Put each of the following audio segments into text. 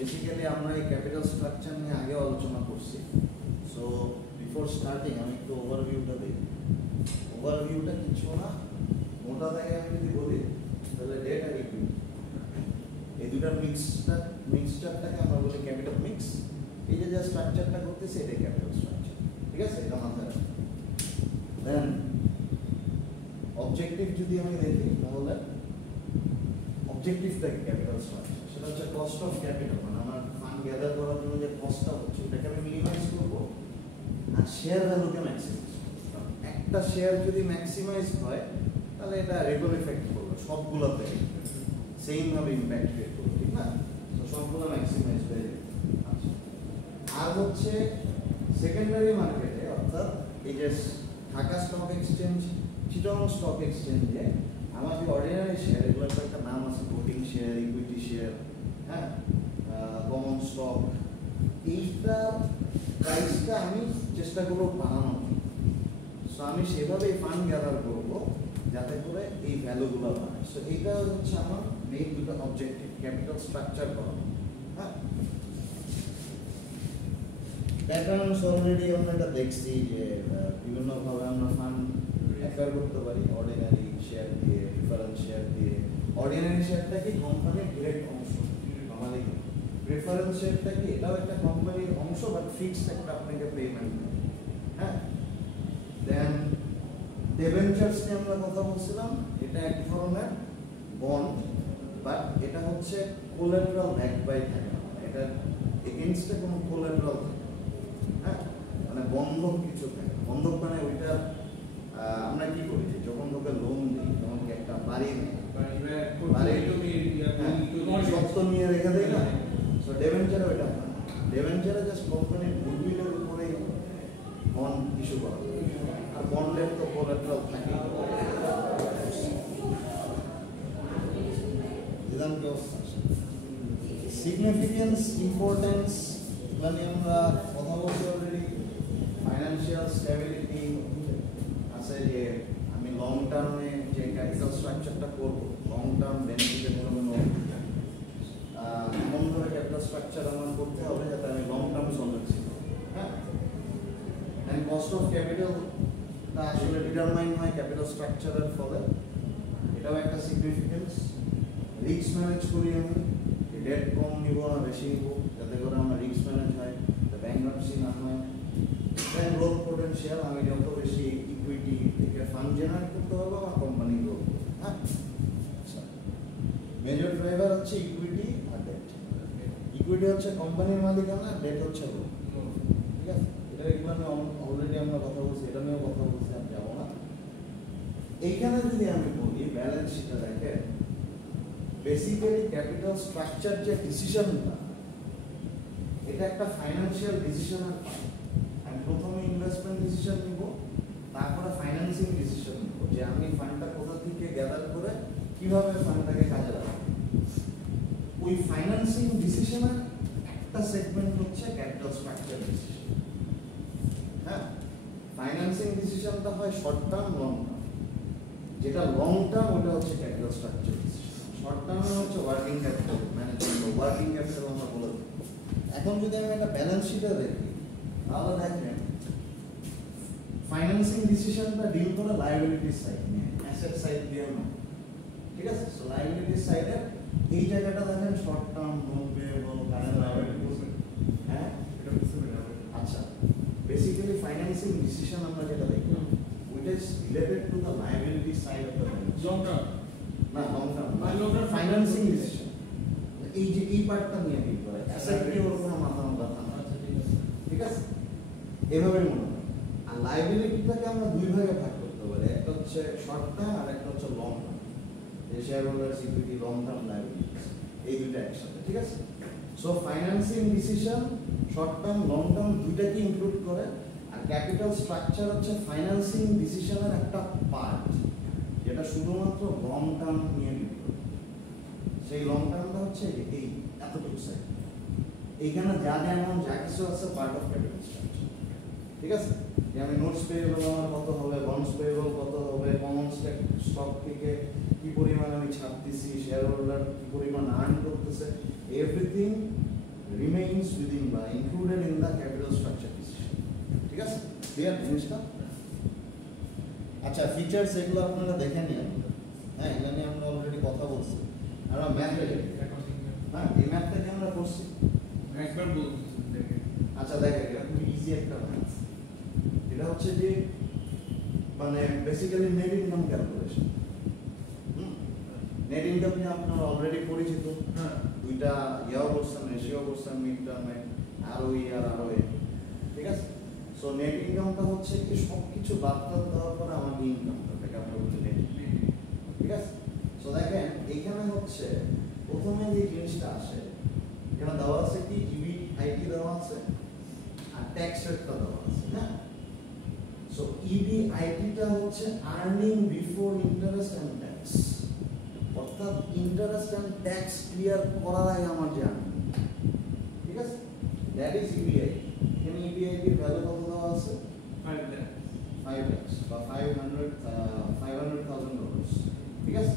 Basically আমরা এই capital structure নিয়ে আগে আলোচনা করছি। সো বিফোর স্টার্টিং আমি একটু ওভারভিউটা দিই। ওভারভিউটা কিছু না, মোটা দাগে আমি যদি বলি তাহলে ডেট আর ইকুইটি, এই দুটার মিক্সচারটাকে আমরা বলি ক্যাপিটাল মিক্স। এই যে যা স্ট্রাকচারটা করতেছে এটাই ক্যাপিটাল স্ট্রাকচার, ঠিক আছে? এটা মাথায় রাখবেন। দেন অবজেক্টিভ যদি আমি দেখি তাহলে অবজেক্টিভটা ক্যাপিটাল স্ট্রাকচার, সেটা হচ্ছে কস্ট অফ ক্যাপিটাল, মানে আমার ফান্ড গ্যাদার করার জন্য যে কস্টটা হচ্ছে ওটাকে আমি মিনিমাইজ করবো আর শেয়ার ভ্যালুকে ম্যাক্সিমাইজ করবো। একটা শেয়ার যদি ম্যাক্সিমাইজ হয় তাহলে এটা রিপল এফেক্ট করবে, সবগুলোতে সেম ভাবে ইম্প্যাক্ট ক্রিয়েট করবে, ঠিক না? তো সবগুলো ম্যাক্সিমাইজ হয়ে যাবে। আচ্ছা, আর হচ্ছে সেকেন্ডারি মার্কেটে, অর্থাৎ এই যে ঢাকা স্টক এক্সচেঞ্জ, চিটং স্টক এক্সচেঞ্জে আমার যে অর্ডিনারি শেয়ার, এগুলোর একটা নাম আছে, ভোটিং শেয়ার, ইকুইটি শেয়ার, হ্যাঁ, কমন স্টক, এইটা প্রাইসটা আমি চেষ্টা করবো বানানো। সো আমি সেভাবে ফান্ড গ্যাদার করবো যাতে করে এই ভ্যালুগুলো বানায়। সো এইটা হচ্ছে আমার মেইন দুটো অবজেক্টিভ, ক্যাপিটাল স্ট্রাকচার করা। হ্যাঁ, প্যাটার্নস অলরেডি আমরা এটা দেখছি যে বিভিন্নভাবে আমরা ফান্ড অ্যাকোয়ার করতে পারি, অর্ডিনারি শেয়ার দিয়ে, প্রিফারেন্স শেয়ার দিয়ে। অর্ডিনারি শেয়ারটা কি কোম্পানির ডিরেক্ট অংশ, নর্মালি প্রিফারেন্স শেয়ারটা কি এটাও একটা কোম্পানির অংশ, বাট ফিক্সড একটা আপনাকে পেমেন্ট। হ্যাঁ, দেন ডিবেঞ্চার্স নিয়ে আমরা কথা বলছিলাম, এটা এক ধরনের বন্ড, বাট এটা হচ্ছে কোলাটেরাল ব্যাকড বাই থাকে না, এটা এগেইনস্টে কোনো কোলাটেরাল থাকে। হ্যাঁ, মানে বন্ধক কিছু থাকে। বন্ধক মানে ওইটা আমরা কি করি, যখন লোকে লোন দিই তখন কি একটা বাড়ি সত্য নিয়ে রেখে দেয় না? সো ডিবেঞ্চারে ওইটা হয়। ডিবেঞ্চারে জাস্ট কোম্পানির গুডউইলের উপরেই বন্ড ইস্যু করা হয়, আর বন্ডের তো কোলাটেরাল থাকে। সিগনিফিকেন্স, ইম্পর্টেন্স, মানে আমরা কথা বলছি অলরেডি। ফাইন্যান্সিয়াল স্টেবিলিটি আছে, যে আমি লং টার্মে যে ক্যাপিটাল স্ট্রাকচারটা করবো, লং টার্ম বেনিফিটের জন্য এমনভাবে ক্যাপিটাল স্ট্রাকচার আমার করতে হবে যাতে আমি লং টার্ম সলভেন্সি করি। হ্যাঁ, অ্যান্ড কস্ট অফ ক্যাপিটালটা আসলে ডিটারমাইন হয় ক্যাপিটাল স্ট্রাকচারের ফলে, এটাও একটা সিগনিফিকেন্স। রিস্ক ম্যানেজ করি আমি, ডেট কম নিব না বেশি নিব, যাতে করে আমার রিস্ক ম্যানেজ হয়, ব্যাংকরাপসি না হয়। দেন গ্রোথ পোটেনশিয়াল, আমি যত বেশি ইকুইটি থেকে ফান্ড জেনারেট করতে পারবো আমার কোম্পানি গ্রোথ। হ্যাঁ, মেজর ড্রাইভার হচ্ছে ইকুইটি আর ডেট। ইকুইটি হচ্ছে কোম্পানির মালিকানা, ডেট হচ্ছে গ্রোথ, ঠিক আছে? এটা এগুলো আমি অলরেডি আমরা কথা বলছি, এটা নিয়েও কথা বলছি, আমি যাবো না। এইখানে যদি আমি বলি ব্যালেন্স শিটটা দেখেন, বেসিক্যালি ক্যাপিটাল স্ট্রাকচার যে ডিসিশনটা, এটা একটা ফাইন্যান্সিয়াল ডিসিশনের পার্ট। আমি প্রথমে ইনভেস্টমেন্ট ডিসিশন নিব, তারপরে ফাইন্যান্সিং ডিসিশন নিব, যে আমি ফান্ডটা কোথা থেকে গ্যাদার করে কিভাবে ফান্ডটাকে কাজে লাগাবো। ওই ফাইন্যান্সিং ডিসিশনের একটা সেগমেন্ট হচ্ছে ক্যাপিটাল স্ট্রাকচার ডিসিশন। হ্যাঁ, ফাইন্যান্সিং ডিসিশনটা হয় শর্ট টার্ম, লং টার্ম। যেটা লং টার্ম ওটা হচ্ছে ক্যাপিটাল স্ট্রাকচার ডিসিশন। শর্ট টার্মে হচ্ছে working capital management, working capital আমরা বলে দিই। এখন যদি আমি একটা ব্যালেন্স শিটে দেখি তাহলে দেখেন ফাইন্যান্সিং ডিসিশনটা ডিল করে লায়াবিলিটি সাইড নিয়ে, অ্যাসেট সাইড দিয়ে না, ঠিক আছে? সো লায়াবিলিটি সাইডে এই জায়গাটা দেখেন short term, loan payable, current liability. হ্যাঁ, আচ্ছা, বেসিক্যালি ফাইন্যান্সিং ডিসিশন আমরা যেটা দেখলাম ওইটা is related to the liability side of the balance. Long term না, লং টার্ম ফাইন্যান্সিং ডিসিশন এই যে এই পার্টটা নিয়ে ডিল করে, অ্যাসেট নিয়ে ওর কোনো মাথা ব্যথা না। ঠিক আছে, এভাবে মনে হয়। আর লায়াবিলিটিটাকে আমরা দুই ভাগে ভাগ করতে পারি, একটা হচ্ছে শর্ট টার্ম আর একটা হচ্ছে লং টার্ম। এই share holder security, long term liabilities, এই দুইটা একসাথে, ঠিক আছে? So financing decision short term, long term দুইটাকে ইনক্লুড করে। আর ক্যাপিটাল স্ট্রাকচার হচ্ছে ফাইন্যান্সিং ডিসিশনের একটা পার্ট, যেটা শুধুমাত্র লং টার্ম নিয়ে ডিল করে। সেই লং টার্মটা হচ্ছে এই এতটুকু সাইড, এইখানে যা যা অ্যামাউন্ট যা কিছু আছে পার্ট অফ ক্যাপিটাল স্ট্রাকচার, ঠিক আছে? যে আমি নোটস পেয়েবল আমার কত হবে, বন্ডস পেয়েবল কত হবে, কমন স্টক থেকে কি পরিমাণ আমি ছাড়তেছি, শেয়ার হোল্ডার কি পরিমাণ আর্ন করতেছে, এভরিথিং remains within বা included in the capital structure decision ঠিক আছে ক্লিয়ার জিনিসটা আচ্ছা ফিচারস এগুলো আপনারা দেখে নিন হ্যাঁ এগুলো নিয়ে আমরা অলরেডি কথা বলছি আমরা ম্যাথে হ্যাঁ এই ম্যাথটাকে আমরা করছি একবার বলছি আচ্ছা দেখেন এটা খুব ইজি একটা ম্যাথ এটা হচ্ছে যে মানে basically net income calculation net income নিয়ে আপনারা অলরেডি পরিচিত হ্যাঁ দুইটা ইয়াও করছেন রেশিও করছেন মিড টার্মে আরওই আর আরওএ ঠিক আছে সো নেট ইনকামটা হচ্ছে কি সবকিছু বাদ দেওয়ার পরে আমাদের ইনকামটা থেকে আমরা বলতে নেট ঠিক আছে সো দেখেন এখানে হচ্ছে প্রথমে যে জিনিসটা আসে এখানে দেওয়া আছে কি ইবি আইটি দেওয়া আছে আর ট্যাক্স রেটটা দেওয়া আছে হ্যাঁ সো ইবি আইটিটা হচ্ছে earning before interest and tax অর্থাৎ ইন্টারেস্ট এন্ড ট্যাক্স ক্লিয়ার করার আগে আমার যে আর্নিং ঠিক আছে দ্যাট ইজ ইবিআই এখানে ইবিআই এর ভ্যালু কত দেওয়া আছে 5 লাখ 5 lakhs বা 500,000 ডলার ঠিক আছে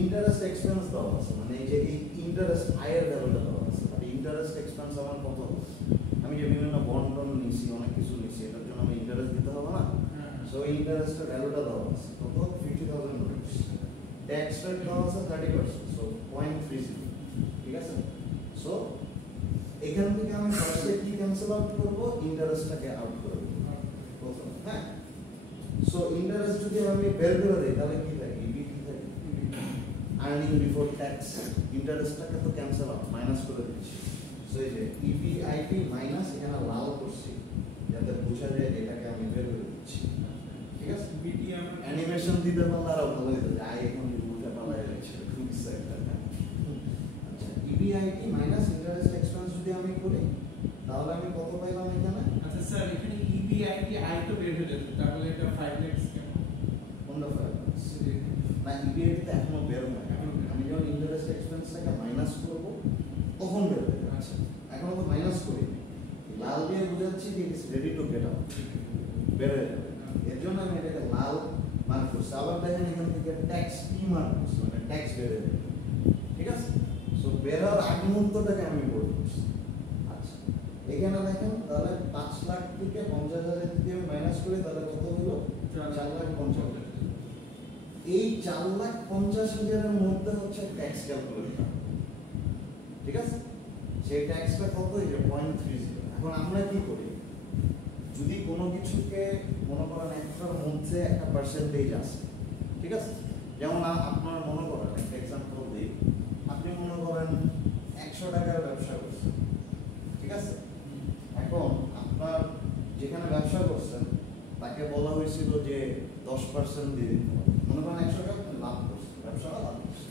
ইন্টারেস্ট এক্সপেন্স দেওয়া আছে মানে এই যে এই ইন্টারেস্ট আয়ের ভ্যালুটা দেওয়া আছে আর ইন্টারেস্ট এক্সপেন্স আমার কত আমি যে বিভিন্ন বন্ড টন নিছি অনেক কিছু নিছি এটার জন্য আমি ইন্টারেস্ট দিতে হবে না সো ইন্টারেস্টের ভ্যালুটা দেওয়া আছে কত 50,000 ডলার ট্যাক্স রেট দেওয়া আছে 30% সো 0.30 ঠিক আছে সো এখান থেকে আমি ফার্স্টে কি ক্যান্সেল আউট করব ইন্টারেস্টটাকে আউট করে দেব প্রথম হ্যাঁ সো ইন্টারেস্ট যদি আমি বের করে দেই তাহলে কি থাকে ইবি কি থাকে আর্নিং বিফোর ট্যাক্স ইন্টারেস্টটাকে তো ক্যান্সেল আউট মাইনাস করে দিচ্ছি সো এই যে ইবি আইটি মাইনাস এখানে লাল করছি যাতে বোঝা যায় যে এটাকে আমি বের করে দিচ্ছি ঠিক আছে বিটি আমরা অ্যানিমেশন দিতে পারলে আরো ভালো হতো আই এখন বুঝতে পারলে যাচ্ছে খুব একটা আচ্ছা ইবিআইটি মাইনাস ইন্টারেস্ট এক্সপেন্স যদি আমি করি তাহলে আমি কত পাইলাম এখানে আচ্ছা স্যার এখানে ইবিআইটি আই তো বের হয়ে যাবে তাহলে এটা 5 লাখ কেন কোনটা ফাইল না ইবিআইটি তো এখনো বের হয় আমি যখন ইন্টারেস্ট এক্সপেন্সটাকে মাইনাস করব তখন বের হবে আচ্ছা এখনো তো মাইনাস করি লাল দিয়ে বোঝাচ্ছি যে it's ready to get out বের হয়ে যাবে এর জন্য আমি এটাকে লাল মার্ক করছি আবার দেখেন এখান থেকে ট্যাক্স কি মার্ক করছি মানে ট্যাক্স বেড়ে যাবে ঠিক আছে সো বের হওয়ার আগ মুহূর্তটাকে আমি বলে দিচ্ছি আচ্ছা এখানে দেখেন তাহলে 5 লাখ থেকে 50,000 যদি আমি মাইনাস করি তাহলে কত হলো 4,50,000 এই 4,50,000 এর মধ্যে হচ্ছে ট্যাক্স ক্যালকুলেশন ঠিক আছে সেই ট্যাক্সটা কত এই যে 0.30 এখন আমরা কি করি যদি কোনো কিছুকে মনে করেন একটার মধ্যে একটা পার্সেন্টেজ আছে ঠিক আছে যেমন আপনার মনে করেন একটা এক্সাম্পল দিই আপনি মনে করেন 100 টাকার ব্যবসা করছেন ঠিক আছে এখন আপনার যেখানে ব্যবসা করছেন তাকে বলা হয়েছিল যে 10% দিয়ে দিতে হবে মনে করেন 100 টাকা আপনি লাভ করছেন ব্যবসাটা লাভ করছেন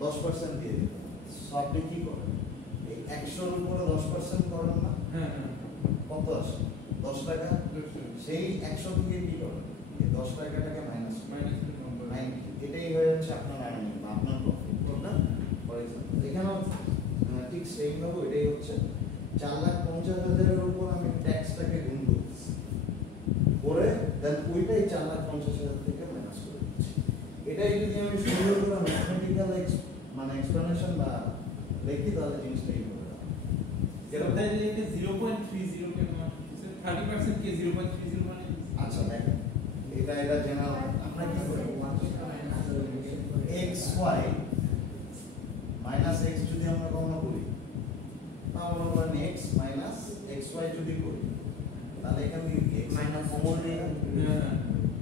10% দিয়ে দিতে হবে সো আপনি কি করেন এই 100 এর উপরে 10% করেন না হ্যাঁ কত আসে 10 টাকা সেই 100 থেকে কি করবেন এই 10 টাকাটাকে মাইনাস মাইনাস এটাই হয়ে যাচ্ছে আপনার আর্নিং বা আপনার প্রফিট না ফর এক্সাম্পল এখানেও ঠিক সেম ভাবে এটাই হচ্ছে 4,50,000 এর উপর আমি ট্যাক্সটাকে গুণ করতেছি করে দেন ওইটাই 4,50,000 থেকে মাইনাস করে দিচ্ছি এটাই যদি আমি সুন্দর করে ম্যাথমেটিক্যাল মানে এক্সপ্লেনেশন বা লিখি তাহলে জিনিসটা এই হবে যেটা তাহলে এটা 0.30 কে না 30% কে 0.30 মানে আচ্ছা দেখেন এটা জেনারেল আমরা কি করি xy মাইনাস x যদি আমরা গণনা করি তাহলে আমরা x মাইনাস xy যদি করি তাহলে এখান থেকে x মাইনাস কমন নেই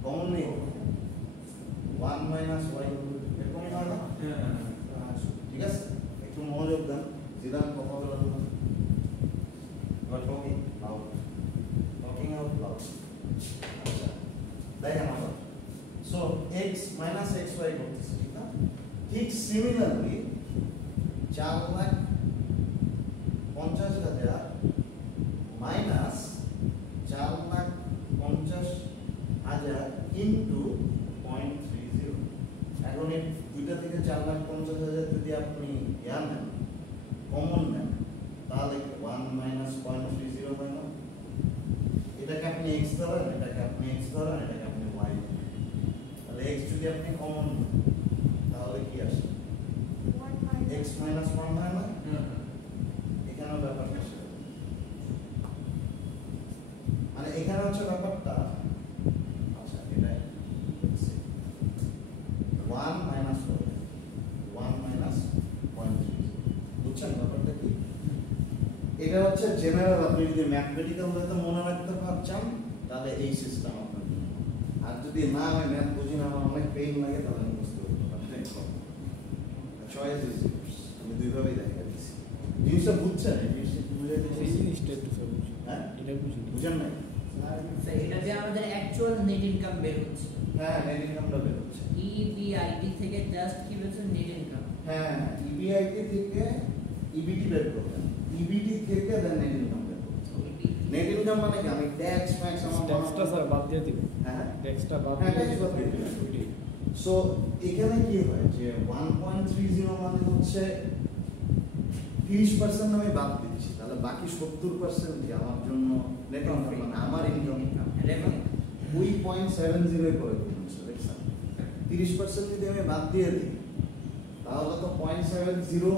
কমন নেই 1 মাইনাস y এরকম হয় না ঠিক আছে একটু মনোযোগ দেন জিদান কথা বলার জন্য টকিং আউট লাউড আচ্ছা দেখেন আমরা সো x মাইনাস xy করতেছি ঠিক না ঠিক সিমিলারলি 4,50,000 মাইনাস 4,50,000 ইনটু 0.30 এখন এই দুইটা থেকে 4,50,000 যদি আপনি নেন কমন নেন তাহলে 1 মাইনাস 0.30 হয় না এটাকে আপনি x ধরেন এটাকে আপনি x ধরেন এটাকে আপনি y তাহলে x যদি আপনি কমন তাহলে কি আসে x মাইনাস 1 হয় না এখানে এটা হচ্ছে জেনারেল, আপনি যদি ম্যাথমেটিক্যাল মেথড মনে রাখতে চান তাহলে এই সিস্টেম আপনার জন্য। আর যদি না আমি ম্যাথ বুঝি না, আমার অনেক পেইন লাগে, তাহলে আমি বুঝতে পারবো না। Choice is yours. আমি দুইভাবেই দেখা দিচ্ছি। জিনিসটা বুঝছেন? এই জিনিসটা একটু বুঝাই দিচ্ছি। এই জিনিসটা একটু স্যার বুঝি। হ্যাঁ, এটা বুঝি। বুঝেন নাই? স্যার এটা যে আমাদের অ্যাকচুয়াল নেট ইনকাম বের হচ্ছে, হ্যাঁ, নেট ইনকামটা বের হচ্ছে। ইবিআইটি থেকে জাস্ট কি বলছে নেট ইনকাম। হ্যাঁ, ইবিআইটি থেকে ইবিটি বের করবেন, ইবিটি থেকে দেন নেট ইনকাম বের করবেন। নেট ইনকাম মানে কি? আমি ট্যাক্স ম্যাক্স আমার ট্যাক্সটা স্যার বাদ দিয়ে দিব। হ্যাঁ, ট্যাক্সটা বাদ হ্যাঁ, দিয়ে ট্যাক্স বাদ দিয়ে দিব। দিবেন। সো এখানে কি হয় যে 1.30 মানে হচ্ছে 30% আমি বাদ দিচ্ছি, তাহলে বাকি 70% কি আমার জন্য নেট ইনকাম, মানে আমার ইনকাম। ওই 0.70 করে দিবেন স্যার, দেখছেন? 30% যদি আমি বাদ দিয়ে দিই তাহলে তো 0.70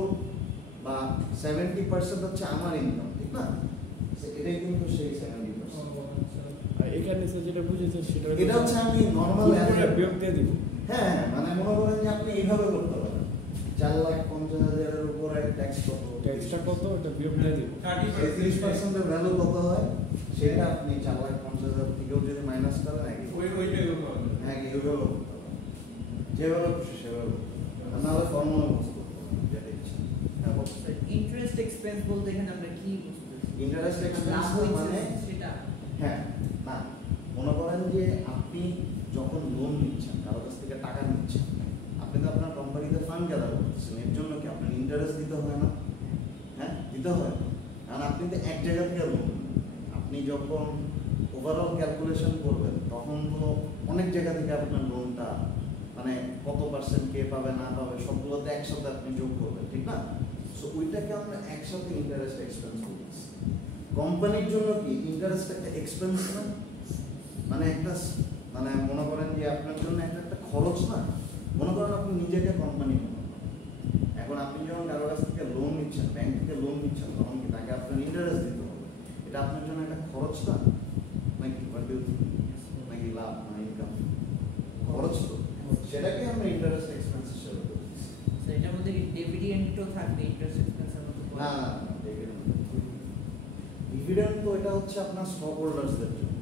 বা 70% হচ্ছে আমার ইনকাম, ঠিক না? এটাই কিন্তু সেই 70%। আর এখানে স্যার যেটা বুঝেছেন সেটা এটা হচ্ছে আমি নরমাল বিয়োগ দিয়ে দিব। হ্যাঁ, মানে মনে করেন যে আপনি এইভাবে করতে পারেন, 4,50,000-এর উপরে ট্যাক্স কত, ট্যাক্সটা কত ওটা বিয়োগ দিয়ে দিব। 30% এর ভ্যালু কত হয় সেটা আপনি 4,50,000 থেকেও যদি মাইনাস করেন একই, হ্যাঁ, এইভাবে করতে পারেন, যেভাবে খুশি সেভাবে করতে পারেন। আর নাহলে ফর্মুলা বুঝতে পারবেন যেটা ইচ্ছা। হ্যাঁ, বলতে ইন্টারেস্ট এক্সপেন্স বলতে এখানে আমরা কি বুঝতেছি? ইন্টারেস্ট এক্সপেন্স মানে সেটা হ্যাঁ, না, মনে করেন যে আপনি যখন লোন নিচ্ছেন, কারো কাছ থেকে টাকা নিচ্ছেন, আপনি তো আপনার কোম্পানিতে ফান্ড গ্যাদার করতেছেন, এর জন্য কি আপনার ইন্টারেস্ট দিতে হয় না? হ্যাঁ, দিতে হয়। কারণ আপনি তো এক জায়গা থেকে লোন, আপনি যখন ওভারঅল ক্যালকুলেশন করবেন তখন তো অনেক জায়গা থেকে আপনার লোনটা মানে কত পার্সেন্ট কে পাবে না পাবে সবগুলোতে একসাথে আপনি যোগ করবেন, ঠিক না? সো ওইটাকে আমরা একসাথে ইন্টারেস্ট এক্সপেন্স বলতেছি। কোম্পানির জন্য কি ইন্টারেস্ট একটা এক্সপেন্স না, মানে একটা মানে মনে করেন যে আপনার জন্য একটা খরচ না। মনে করেন আপনি নিজেকে কোম্পানি মনে করেন, এখন আপনি যখন কারো কাছ থেকে লোন নিচ্ছেন, ব্যাংক থেকে লোন নিচ্ছেন, তখন কি তাকে আপনার ইন্টারেস্ট দিতে হবে? এটা আপনার জন্য একটা খরচ না নাকি? নাকি লাভ না ইনকাম? খরচ তো, সেটাকে আমরা ইন্টারেস্ট এক্সপেন্স হিসেবে বলছি। এটার মধ্যে কি ডিভিডেন্ডও থাকবে ইন্টারেস্ট এক্সপেন্সের মধ্যে? না, ডিভিডেন্ড তো এটা হচ্ছে আপনার স্টক হোল্ডার্সদের জন্য,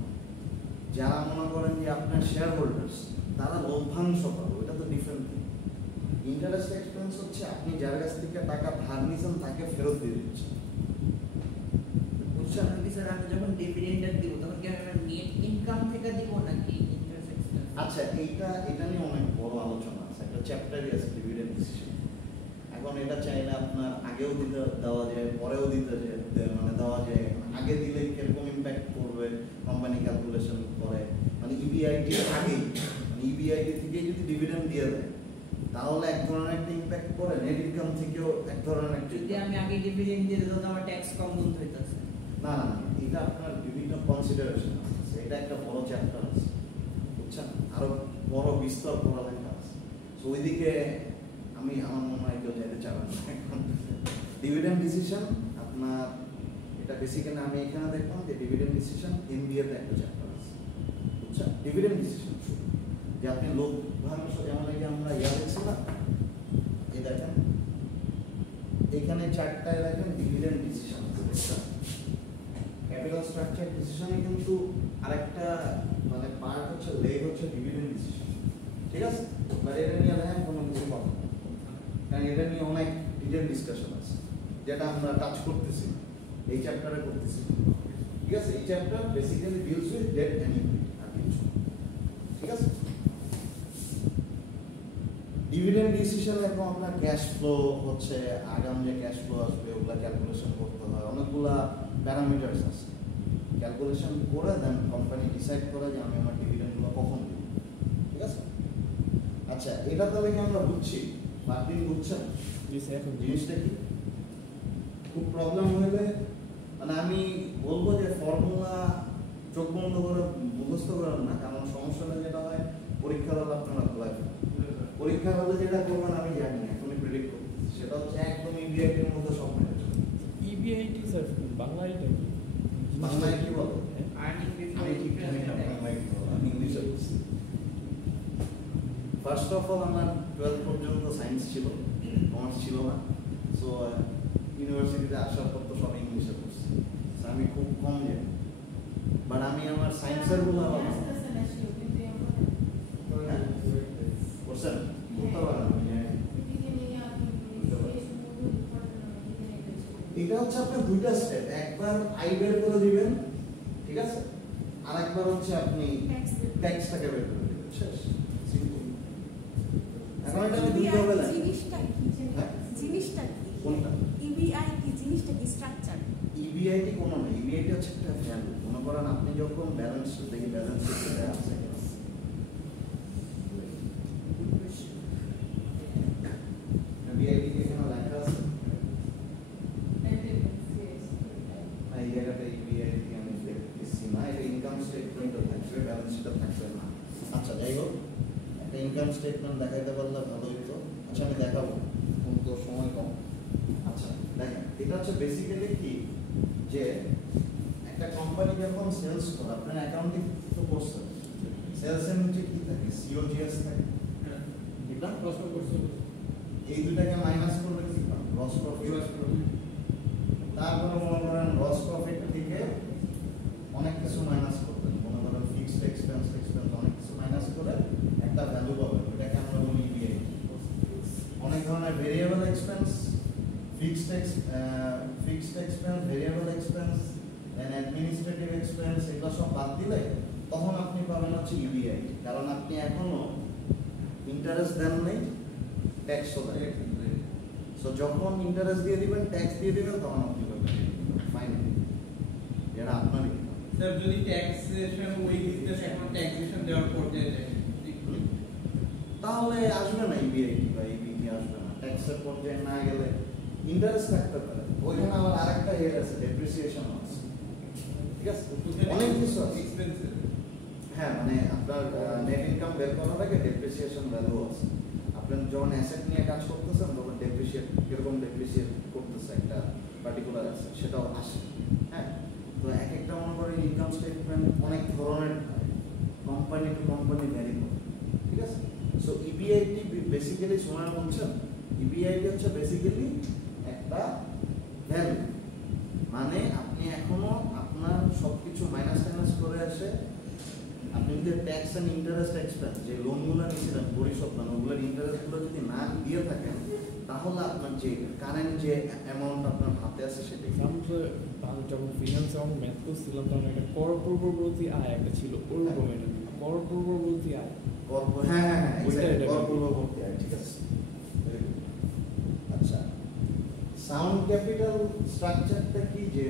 যারা মনে করেন যে আপনার শেয়ার হোল্ডার্স, তারা লভ্যাংশ পাবে, ওটা তো ডিফারেন্ট থিং। ইন্টারেস্ট এক্সপেন্স হচ্ছে আপনি যার কাছ থেকে টাকা ধার নিয়েছেন তাকে ফেরত দিয়ে দিচ্ছেন, বুঝছেন? স্যার আমি যখন ডিভিডেন্ডটা দিব তখন কি আমি নেট ইনকাম থেকে দিব নাকি ইন্টারেস্ট এক্সপেন্স? আচ্ছা, এটা নিয়ে অনেক বড় আলোচনা আছে, একটা চ্যাপ্টারই আছে ডিভিডেন্ড ডিসিশন। এখন এটা চাইলে আপনার আগেও দিতে দেওয়া যায়, পরেও দিতে মানে দেওয়া যায়। আগে দিলে কিরকম ইম্প্যাক্ট করবে কোম্পানি ক্যালকুলেশন করে, মানে ইবিআইটি আগেই, মানে ইবিআইটি থেকে যদি ডিভিডেন্ড দিয়ে দেয় তাহলে এক ধরনের একটা ইম্প্যাক্ট করে, নেট ইনকাম থেকেও এক ধরনের একটা। যদি আমি আগে ডিভিডেন্ড দিয়ে দিতাম আমার ট্যাক্স কম গুণ হইতাছে। না না, এটা আপনার বিভিন্ন কনসিডারেশন আছে, এটা একটা বড় চ্যাপ্টার আছে, বুঝছেন? আরো বড় বিস্তর পড়ালেখা আছে। তো ওইদিকে আমার মনে হয় কেউ যেতে চাবেন না। ডিভিডেন্ড ডিসিশন আপনার এটা বেসিক্যালি আমি এখানে দেখলাম যে ডিভিডেন্ড ডিসিশন এমবিএতে একটা চ্যাপ্টার আছে, বুঝছেন? ডিভিডেন্ড ডিসিশন যে আপনি লভ্যাংশ, যেমন এই যে আমরা দেখছিলাম, এই দেখেন এখানে চারটায় দেখেন ডিভিডেন্ড ডিসিশন আছে, বুঝছেন? ক্যাপিটাল স্ট্রাকচার ডিসিশনে কিন্তু আরেকটা মানে পার্ট হচ্ছে, লেগ হচ্ছে ডিভিডেন্ড ডিসিশন, ঠিক আছে? বাট এটা নিয়ে দেখেন কোনো কিছু কথা না, কারণ এটা নিয়ে অনেক ডিটেল ডিসকাশন আছে যেটা আমরা টাচ করতেছি এই চ্যাপ্টারে করতেছি, ঠিক আছে? এই chapter basically deals with debt and equity, আর কিছু, ঠিক আছে? ডিভিডেন্ড ডিসিশন এখন আপনার ক্যাশ ফ্লো হচ্ছে, আগাম যে ক্যাশ ফ্লো আসবে ওগুলা ক্যালকুলেশন করতে হয়, অনেকগুলা প্যারামিটার্স আছে, ক্যালকুলেশন করে দেন কোম্পানি ডিসাইড করে যে আমি আমার ডিভিডেন্ডগুলো কখন দিব, ঠিক আছে? আচ্ছা, এটা তাহলে কি আমরা বুঝছি? মার্টিন বুঝছেন এখন জিনিসটা কি? খুব প্রবলেম হলে মানে আমি বলবো যে ফর্মুলা চোখ বন্ধ করে মুখস্থ করেন না, কারণ সমস্যাটা যেটা হয় পরীক্ষার হলে আপনারা ভয় পান। পরীক্ষার হলে যেটা করবেন আমি জানি, এখনই প্রেডিক্ট করতেছি, সেটা হচ্ছে একদম ইবিআইটির মধ্যে সব মেনে চলবে। ইবিআইটি স্যার বাংলায় কি? বাংলায় কি বলে? আর্নিং আমি ঠিক জানি না বাংলায় কি বলে, আমি ইংলিশে বলছি। ফার্স্ট অফ অল আমার 12 পর্যন্ত সায়েন্স ছিল, কমার্স ছিল না। সো ইউনিভার্সিটিতে আসার পর তো সব ইংলিশে পড়ছি। So, আমি খুব কম জানি, বাট আমি আমার সায়েন্সের গুলো আলাদা করছেন করতে পারেন। এটা হচ্ছে আপনার দুইটা স্টেপ, একবার আই বের করে দিবেন, ঠিক আছে, আর একবার হচ্ছে আপনি ট্যাক্সটাকে বের করে দিবেন, শেষ, সিম্পল। এখন এটা আমি দুইটা হবে না, জিনিসটা কি? হ্যাঁ? জিনিসটা কি? কোনটা? ইবিআই কি জিনিসটা কি? স্ট্রাকচার? ইবিআইটি কোনো না, ইবিআইটি হচ্ছে একটা ভ্যালু। মনে করেন আপনি যখন ব্যালেন্স শিট দেখি, ব্যালেন্স শিটে আছে ইবিআইটি এখানে লেখা আছে, এই জায়গাটা ইবিআইটি আমি দেখতেছি না, এটা ইনকাম স্টেটমেন্টও থাকবে, ব্যালেন্স শিটও থাকবে না। আচ্ছা যাই হোক, একটা ইনকাম স্টেটমেন্ট দেখাইতে পারলে ভালো হতো। আচ্ছা আমি দেখাবো, এখন তো সময় কম। আচ্ছা দেখেন, এটা হচ্ছে বেসিক্যালি কি, যে একটা কোম্পানি যখন সেলস করে, আপনার অ্যাকাউন্টিং তো করছেন, সেলসের নিচে কি থাকে, সিওজিএস থাকে, ঠিক না? এই দুটাকে মাইনাস করলে কি পান? Gross profit. তারপরে মনে করেন গ্রস প্রফিট থেকে অনেক কিছু মাইনাস করবেন, মনে করেন ফিক্সড এক্সপেন্স অনেক কিছু মাইনাস করে একটা ভ্যালু পাবেন, এটাকে আমরা বলি ইবিআই। অনেক ধরনের variable expense, fixed expense, variable expense, then administrative expense, এগুলো সব বাদ দিলে তখন আপনি পাবেন হচ্ছে ইবিআই। কারণ আপনি এখনো ইন্টারেস্ট দেন নেই, ট্যাক্সও দেন। সো যখন ইন্টারেস্ট দিয়ে দিবেন, ট্যাক্স দিয়ে দিবেন, তখন আপনি পাবেন ফাইনালি, যেটা আপনার ইনকাম। স্যার যদি ট্যাক্সেশন ওই দিতে এখন ট্যাক্সেশন দেওয়ার পর্যায়ে যায়, তাহলে আসবে না ইবিআইটি বা ইবিটি আসবে না, ট্যাক্সের পর্যায়ে না গেলে ইন্টারেস্ট থাকতে পারে। ওইখানে আবার আরেকটা হেড আছে, ডেপ্রিসিয়েশন আছে, ঠিক আছে, অনেক কিছু আছে। এক্সপেন্সিভ। হ্যাঁ, মানে আপনার নেট ইনকাম বের করার আগে ডেপ্রিসিয়েশন ভ্যালু আছে। আপনি যখন অ্যাসেট নিয়ে কাজ করতেছেন তখন কিরকম ডেপ্রিসিয়েট করতেছে একটা পার্টিকুলার অ্যাসেট, সেটাও আসে। হ্যাঁ, তো এক একটা মনে করেন ইনকাম স্টেটমেন্ট অনেক ধরনের, কোম্পানি টু কোম্পানি ভ্যারি করে, ঠিক আছে। সো ইবিআইটি বেসিক্যালি শোনা বলছেন, ইবিআইটি হচ্ছে বেসিক্যালি একটা ভ্যালু, মানে আপনি এখনো আপনার সবকিছু মাইনাস টাইনাস করে আসে, আপনি যদি ট্যাক্স অ্যান্ড ইন্টারেস্ট এক্সপেন্স, যে লোনগুলো নিয়েছিলেন পরিশোধ, মানে ওগুলোর ইন্টারেস্টগুলো যদি না দিয়ে থাকেন, তাহলে আপনার যে কারেন্ট যে অ্যামাউন্ট আপনার হাতে আছে সেটাই। আমি যখন ফিনান্স এবং ম্যাথ করছিলাম তখন একটা কর পূর্ববর্তী আয় একটা ছিল, ওরকম এটা কর পূর্ববর্তী আয়। হ্যাঁ, ওইটা কর পূর্ববর্তী আয়, ঠিক আছে। আচ্ছা, সাউন্ড ক্যাপিটাল স্ট্রাকচারটা কি, যে